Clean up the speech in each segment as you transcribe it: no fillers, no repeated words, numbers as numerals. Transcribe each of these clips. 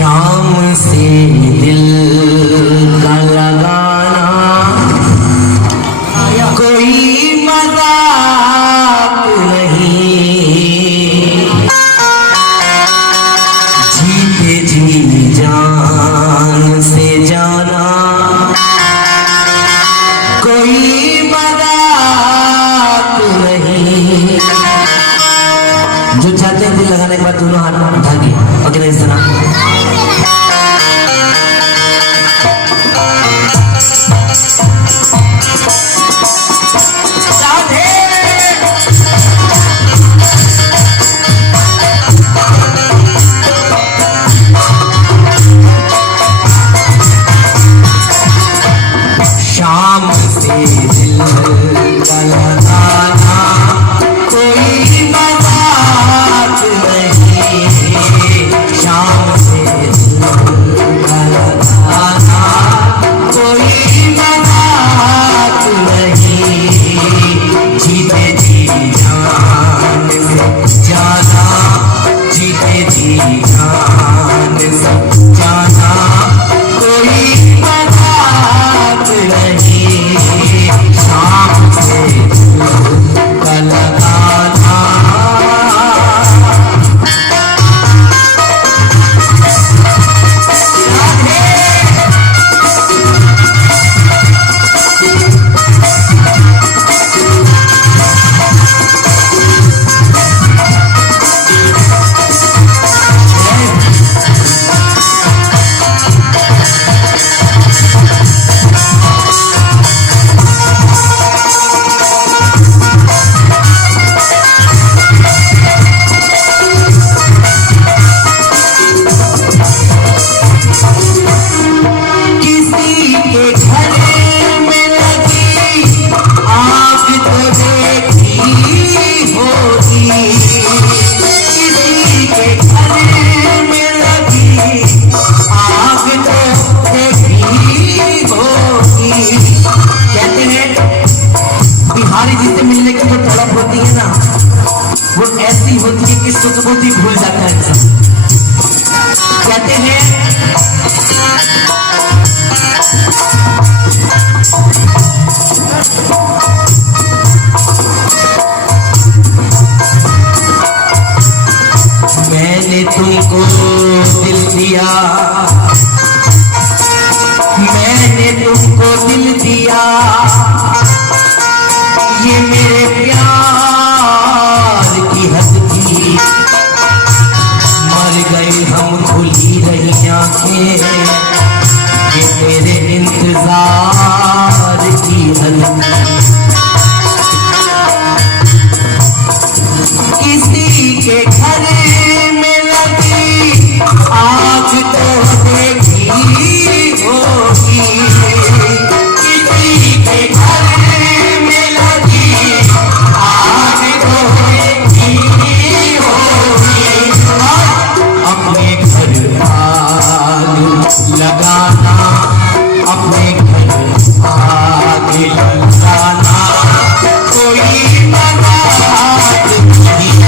शाम से दिल का लगाना कोई मजाक नहीं, जीते जी जान से जाना कोई मजाक नहीं। जो चाहते हैं दिल लगाने के बाद दोनों हाथ उठा के और इस तरह शाम से दिल का लगाना कोई मजाक नहीं, शाम से दिल का लगाना कोई मजाक नहीं, जीते जी जान से जाना, जीते जी जान से जाना कोई मजाक नहीं, शाम से का लगाना। बिहारी जी से मिलने की जो तड़प होती है ना, वो ऐसी होती है कि सुख बुद्धि भूल जाता है इंसान। कहते हैं मैंने तुमको दिल दिया, मैंने तुमको दिल दिया, ये मेरे प्यार की हद थी, मर गई हम खुली रही आंखें, ये मेरे इंतजार की हद थी। किसी के घर में लगी आग तो देखी होगी, किसी के घर में लगी आग तो देखी होगी, अपने घर आग लगाना, अपने घर आग लगाना कोई मजाक नहीं,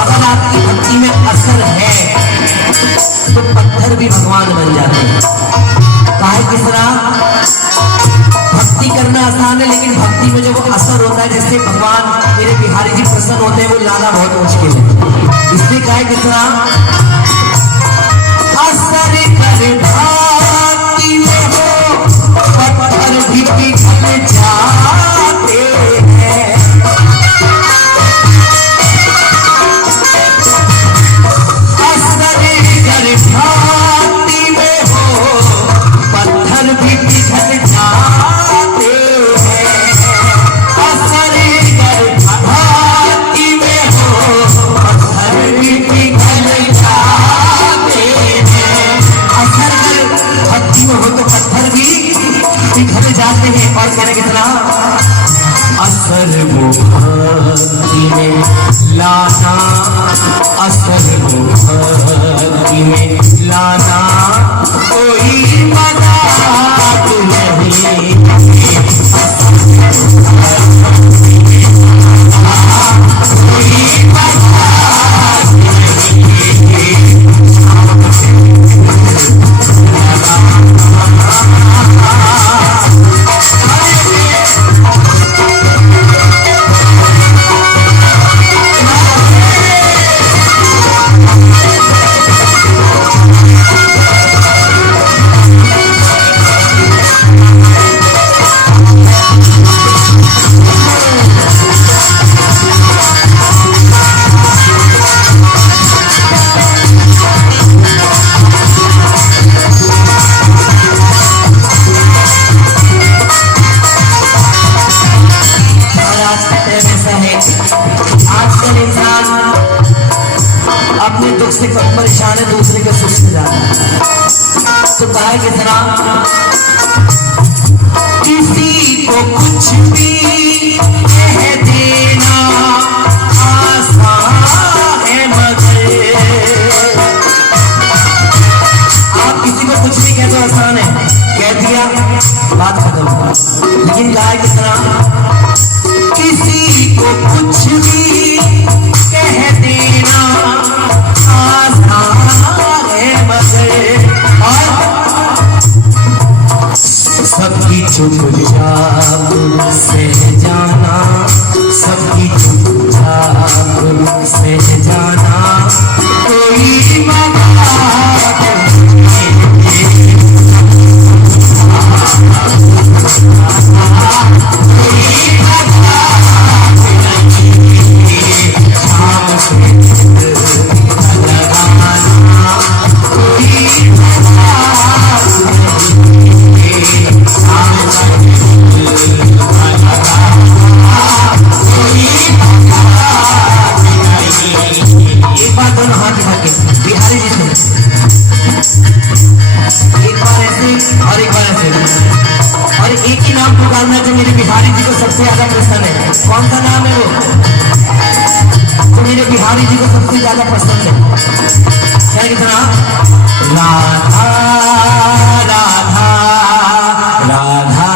अगर आपकी भक्ति में असर है तो पत्थर भी भगवान बन जाते हैं। काहे किस तरह भक्ति करना आसान है, लेकिन भक्ति में जो वो असर होता है, जैसे भगवान मेरे बिहारी जी प्रसन्न होते हैं, वो लाना बहुत मुश्किल है। इसलिए काहे किस तरह असर कर आजकल इंसान अपने दुख से कब परेशान है, दूसरे के सुख से जाना है। तो कहा कि जनाब किसी को कुछ भी कह देना आसान है, मगर आप किसी को कुछ भी कह दो आसान है, कह दिया बात खत्म। लेकिन कहा कि जनाब किसी को कुछ भी कह देना आसान है, मगर सबकी चुपचाप सह जाना, सबकी चुपचाप सह जाना कोई मजाक जो मेरे बिहारी जी को सबसे ज्यादा पसंद है। कौन सा नाम है वो जो मेरे बिहारी जी को सबसे ज्यादा पसंद है? क्या कितना? राधा राधा राधा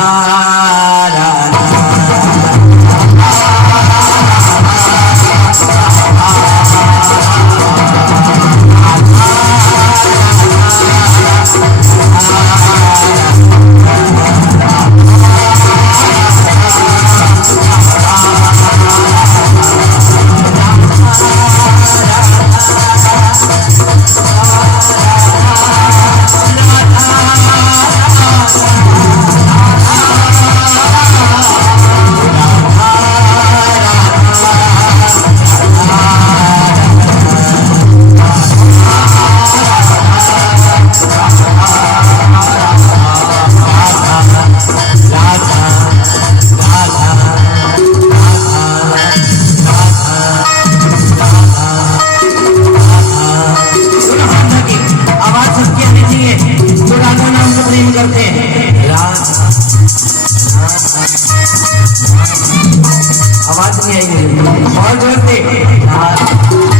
आवाज नहीं आई मुझे, बहुत जोर से।